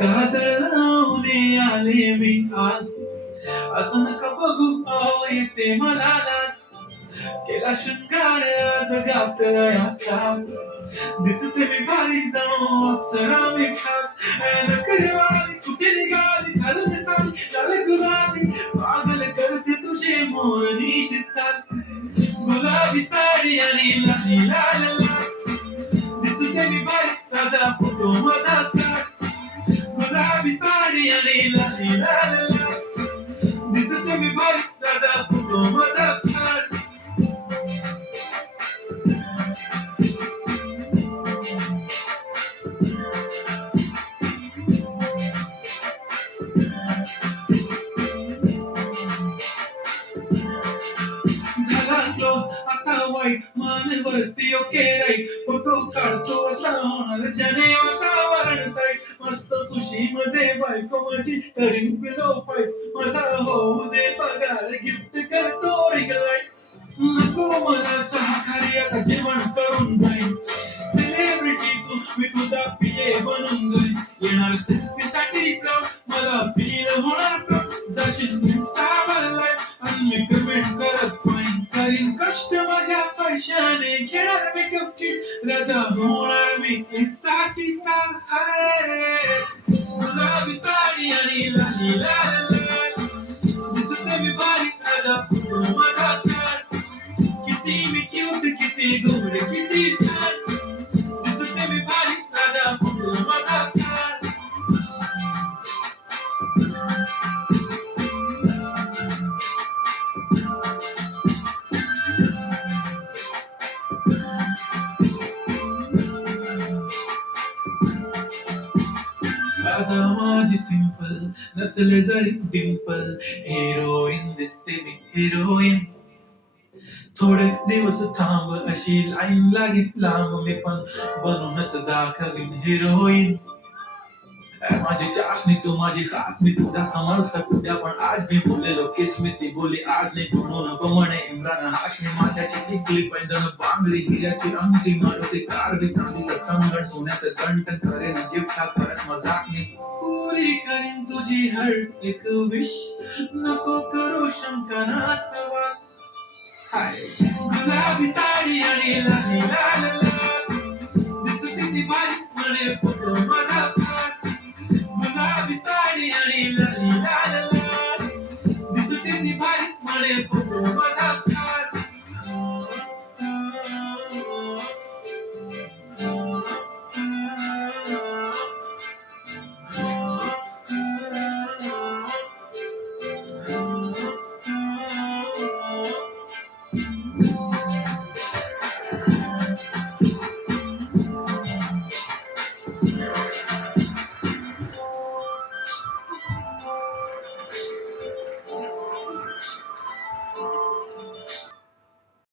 काजळ लावणे आले मी आज, असं नका बघू पाव येते मला लाज. केला शृंगार आज घातलाय असाच, दिसते मी भारी जाऊ अप्सरा मी खास. नकरेवाली कुठे निघाली घालून साडी लाल गुलाबी, पागल करते तुझे मोर निशित चाल. गुलाबी साडी आणि लाली लाल लाल, दिसते मी भारी राजा फोटो माझा काढ. गुलाबी साडी आणि लाली लाल लाल, दिसते मी भारी राजा फोटो माझा काढ. झाला क्लोज आता वाईट मान वरती ओके राईट, फोटो काढतो असा होणार ज्याने वातावरण टाईट. मस्त खुशी मध्ये बायको माझी करीन पिलो फाईट, माझा होऊ दे पगार गिफ्ट करतो रिंग लाईट. नको मला चहा खाली आता जेवण करून जाईन, सेलिब्रिटी तू मी तुझा पिये बनून जाईन. येणार सेल्फी साठी क्राऊड मला फील होणार प्राऊड, जाशील इन्स्टावर लाईव्ह आणि मी कमेंट करत पाहिन. करीन कष्ट माझ्या पैशाने घेणार मेकअप किट, राजा होणार मी इन्स्टाची स्टार. अरे गुलाबी साडी आणि लाली लाल लाल, दिसते मी भारी राजा फोटो माझा काढ. किती मी क्यूट किती गोड किती छान, दिसते मी भारी राजा फोटो माझा काढ. आता माझी सिंपल नसले जरी डिंपल, हिरोईन दिसते मी हिरोईन. थोडे दिवस थांब अशी लाईन लागीत लांब, मी पण बनूनच दाखवीन हिरोईन. माझी चाशनी तू माझी खास, मी तुझा समर्थक उद्या पण आज मी बोललेलो केस मी ती बोली आज नाही. म्हणून बमणे इम्रान हाशमी माथ्याची टिकली पैंजण बांगडी हिऱ्याची अंगठी, मारुती कार बी चांदीचं कंगण, सोन्याचं कंटन करेन गिफ्ट हा करत मजाक मी. पुरी करीन तुझी हर एक विश, नको करू शंका ना सवाल. हाय गुलाबी साडी आणि लाली लाल लाल, दिसते ती भारी म्हणे फोटो माझा काढ. गुलाबी साडी आणि लाली